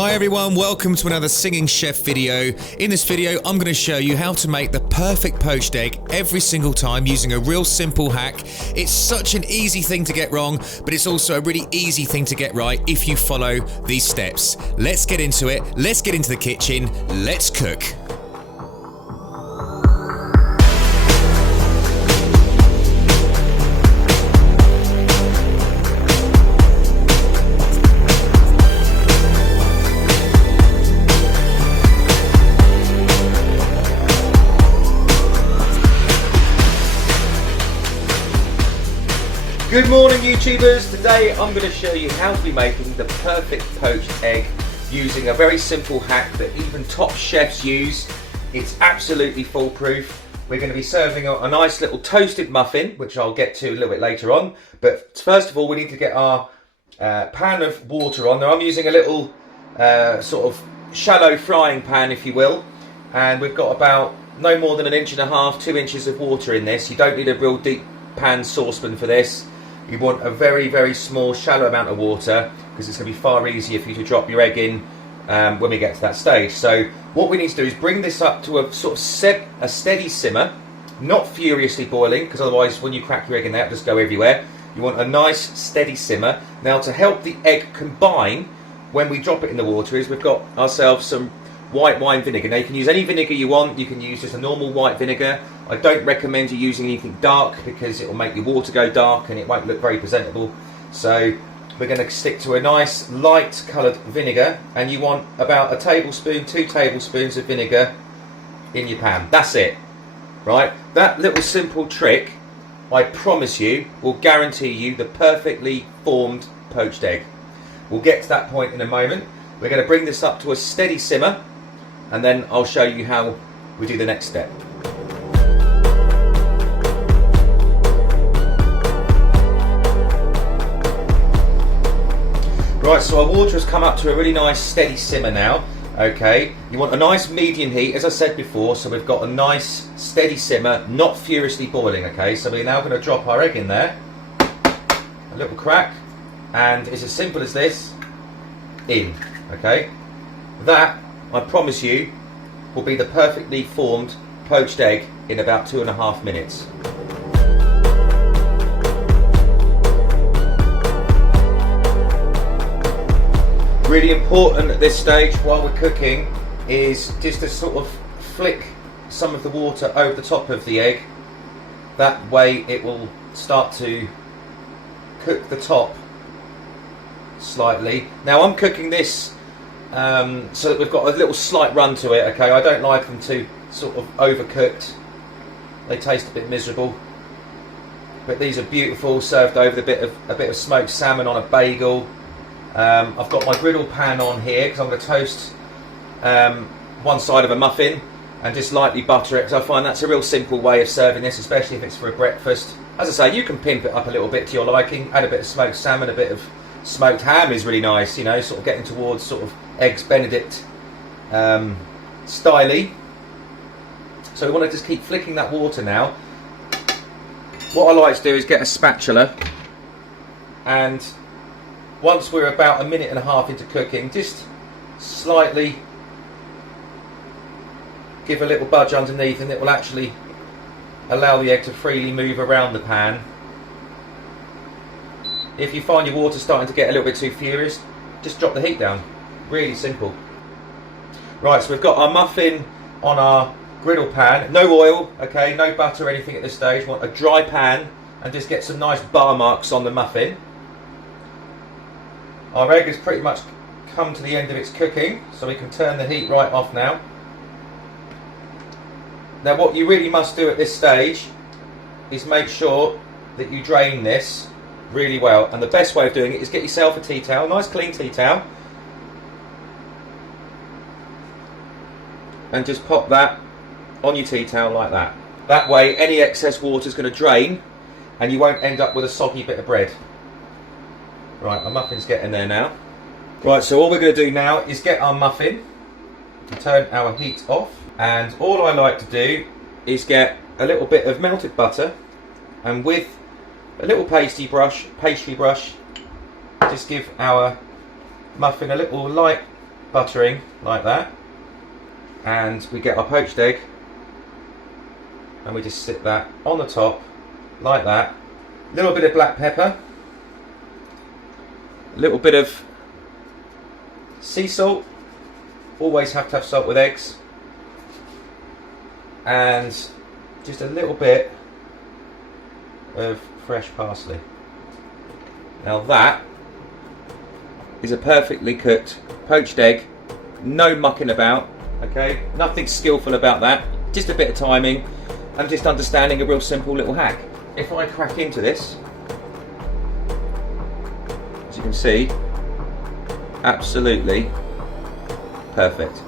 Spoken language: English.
Hi everyone, welcome to another Singing Chef video. In this video, I'm going to show you how to make the perfect poached egg every single time using a real simple hack. It's such an easy thing to get wrong, but it's also a really easy thing to get right if you follow these steps. Let's get into it. Let's get into the kitchen. Let's cook. Good morning YouTubers, today I'm going to show you how to be making the perfect poached egg using a very simple hack that even top chefs use. It's absolutely foolproof. We're going to be serving a nice little toasted muffin, which I'll get to a little bit later on. But first of all we need to get our pan of water on. Now I'm using a little sort of shallow frying pan, if you will, and we've got about no more than 1.5 inches, 2 inches of water in this. You don't need a real deep pan saucepan for this. You want a very, very small, shallow amount of water because it's going to be far easier for you to drop your egg in when we get to that stage. So what we need to do is bring this up to a sort of steady simmer, not furiously boiling, because otherwise when you crack your egg in there it'll just go everywhere. You want a nice steady simmer. Now to help the egg combine when we drop it in the water is we've got ourselves some white wine vinegar. Now you can use any vinegar you want. You can use just a normal white vinegar. I don't recommend you using anything dark because it will make your water go dark and it won't look very presentable. So we're going to stick to a nice light coloured vinegar, and you want about 1 tablespoon, 2 tablespoons of vinegar in your pan. That's it, right? That little simple trick, I promise you, will guarantee you the perfectly formed poached egg. We'll get to that point in a moment. We're going to bring this up to a steady simmer, and then I'll show you how we do the next step. Right, so our water has come up to a really nice steady simmer now. Okay, you want a nice medium heat, as I said before, so we've got a nice steady simmer, not furiously boiling. Okay, so we're now going to drop our egg in there, a little crack, and it's as simple as this, in. Okay, that, I promise you, will be the perfectly formed poached egg in about 2.5 minutes. Really important at this stage while we're cooking is just to sort of flick some of the water over the top of the egg. That way it will start to cook the top slightly. Now I'm cooking this so that we've got a little slight run to it. Okay, I don't like them to sort of overcooked. They taste a bit miserable. But these are beautiful, served over a bit of smoked salmon on a bagel. I've got my griddle pan on here because I'm going to toast one side of a muffin and just lightly butter it, because I find that's a real simple way of serving this, especially if it's for a breakfast. As I say, you can pimp it up a little bit to your liking, add a bit of smoked salmon, a bit of smoked ham is really nice, you know, sort of getting towards sort of Eggs Benedict styly. So we want to just keep flicking that water now. What I like to do is get a spatula, and once we're about 1.5 minutes into cooking, just slightly give a little budge underneath, and it will actually allow the egg to freely move around the pan. If you find your water starting to get a little bit too furious, just drop the heat down. Really simple. Right, so we've got our muffin on our griddle pan. No oil, okay, no butter or anything at this stage. We want a dry pan and just get some nice bar marks on the muffin. Our egg has pretty much come to the end of its cooking, so we can turn the heat right off now. Now what you really must do at this stage is make sure that you drain this really well, and the best way of doing it is get yourself a tea towel, nice clean tea towel, and just pop that on your tea towel like that. That way any excess water is going to drain and you won't end up with a soggy bit of bread. Right, our muffin's getting there now. Right, so all we're going to do now is get our muffin and turn our heat off, and all I like to do is get a little bit of melted butter, and with a little pastry brush, just give our muffin a little light buttering like that, and we get our poached egg and we just sit that on the top like that. A little bit of black pepper, a little bit of sea salt, always have to have salt with eggs, and just a little bit of fresh parsley. Now that is a perfectly cooked poached egg, no mucking about, okay? Nothing skillful about that, just a bit of timing and just understanding a real simple little hack. If I crack into this, as you can see, absolutely perfect.